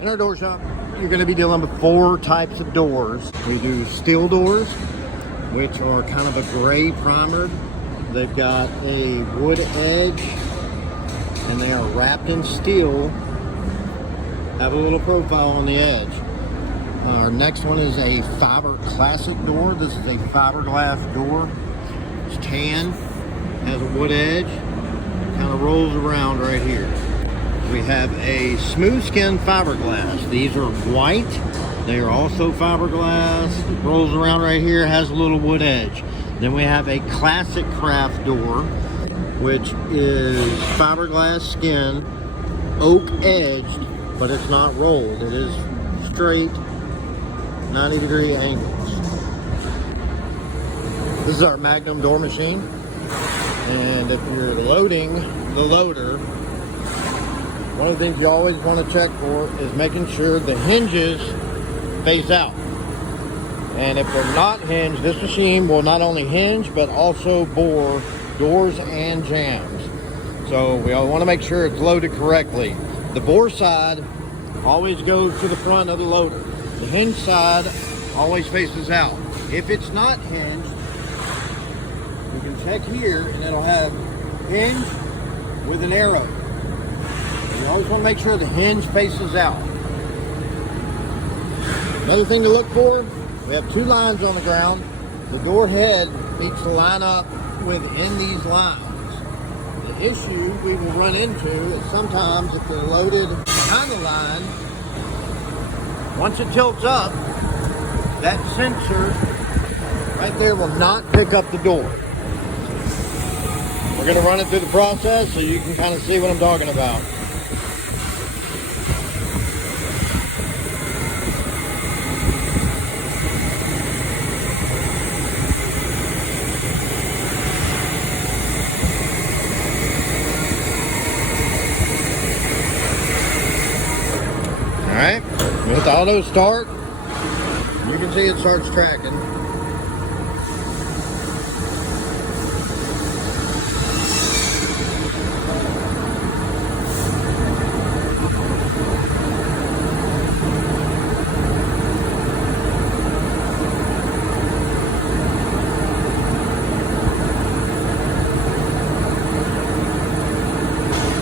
In our door shop, you're going to be dealing with 4 types of doors. We do steel doors, which are kind of a gray primered. They've got a wood edge, and they are wrapped in steel. Have a little profile on the edge. Our next one is a fiber classic door. This is a fiberglass door. It's tan, has a wood edge, kind of rolls around right here. We have a smooth skin fiberglass. These are white. They are also fiberglass. It rolls around right here, has a little wood edge. Then we have a classic craft door, which is fiberglass skin, oak edged, but it's not rolled. It is straight, 90-degree angles. This is our Magnum door machine. And if you're loading the loader, one of the things you always want to check for is making sure the hinges face out. And if they're not hinged, this machine will not only hinge, but also bore doors and jambs. So we all want to make sure it's loaded correctly. The bore side always goes to the front of the loader. The hinge side always faces out. If it's not hinged, you can check here and it'll have hinge with an arrow. You always want to make sure the hinge faces out. Another thing to look for, we have 2 lines on the ground. The door head needs to line up within these lines. The issue we will run into is sometimes if they're loaded behind the line, once it tilts up, that sensor right there will not pick up the door. We're going to run it through the process so you can kind of see what I'm talking about. Alright, with the auto start, you can see it starts tracking.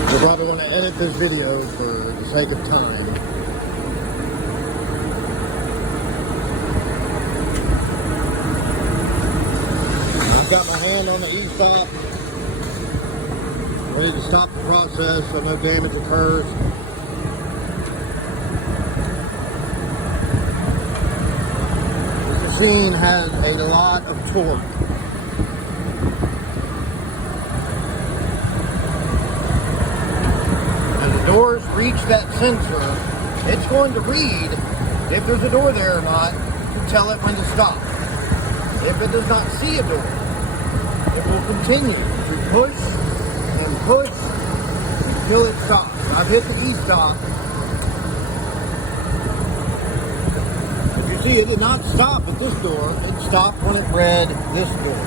We're probably going to edit this video for the sake of time. I've got my hand on the e-stop, ready to stop the process so no damage occurs. This machine has a lot of torque. As the doors reach that sensor, it's going to read if there's a door there or not to tell it when to stop. If it does not see a door, it will continue to push and push until it stops. I've hit the e-stop. If you see, it did not stop at this door. It stopped when it read this door.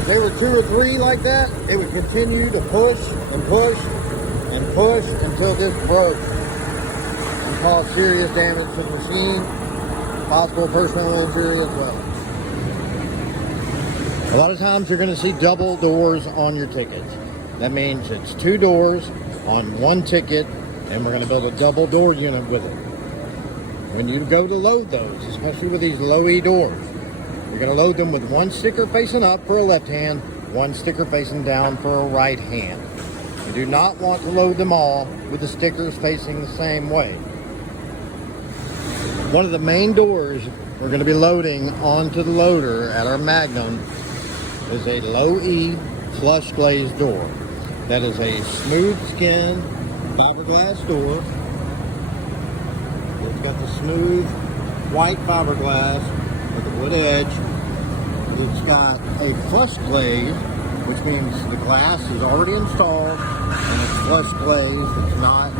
If there were 2 or 3 like that, it would continue to push and push and push until this broke and caused serious damage to the machine, possible personal injury as well. A lot of times you're going to see double doors on your tickets. That means it's 2 doors on 1 ticket, and we're going to build a double door unit with it. When you go to load those, especially with these low E doors, you're going to load them with 1 sticker facing up for a left hand, 1 sticker facing down for a right hand. You do not want to load them all with the stickers facing the same way. One of the main doors we're going to be loading onto the loader at our Magnum is a low E flush glazed door. That is a smooth skin fiberglass door. It's got the smooth white fiberglass with the wood edge. It's got a flush glaze, which means the glass is already installed and it's flush glazed. It's not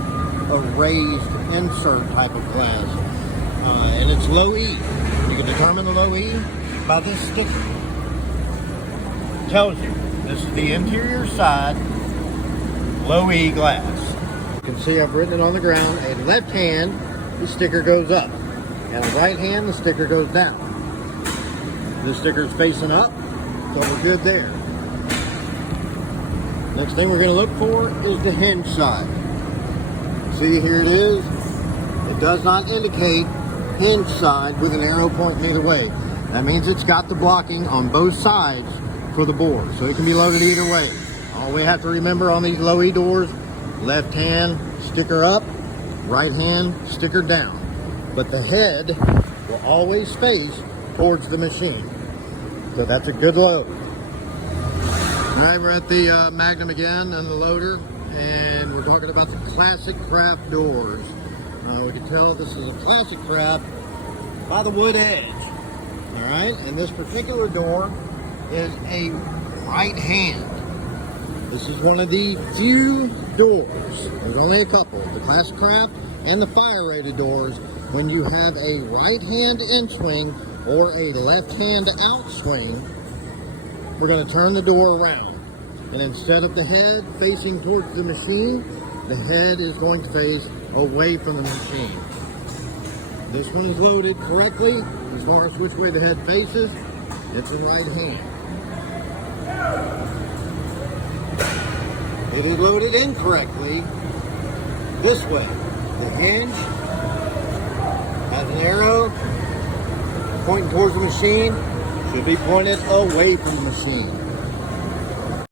a raised insert type of glass. And it's low E. You can determine the low E by this sticker. It tells you this is the interior side low E glass. You can see I've written it on the ground. A left hand, the sticker goes up. And a right hand, the sticker goes down. The sticker's facing up, so we're good there. Next thing we're going to look for is the hinge side. See, here it is. It does not indicate hinge side with an arrow pointing either way. That means it's got the blocking on both sides for the board, so it can be loaded either way. All we have to remember on these low E doors, left hand sticker up, right hand sticker down. But the head will always face towards the machine. So that's a good load. All right, we're at the Magnum again and the loader, and we're talking about the classic craft doors. We can tell this is a classic craft by the wood edge. All right, and this particular door is a right hand. This is one of the few doors, there's only a couple, the classic craft and the fire rated doors, when you have a right hand in swing or a left hand out swing, we're going to turn the door around. And instead of the head facing towards the machine, the head is going to face away from the machine. This one is loaded correctly as far as which way the head faces. It's in right hand. It is loaded incorrectly this way. The hinge has an arrow pointing towards the machine, should be pointed away from the machine.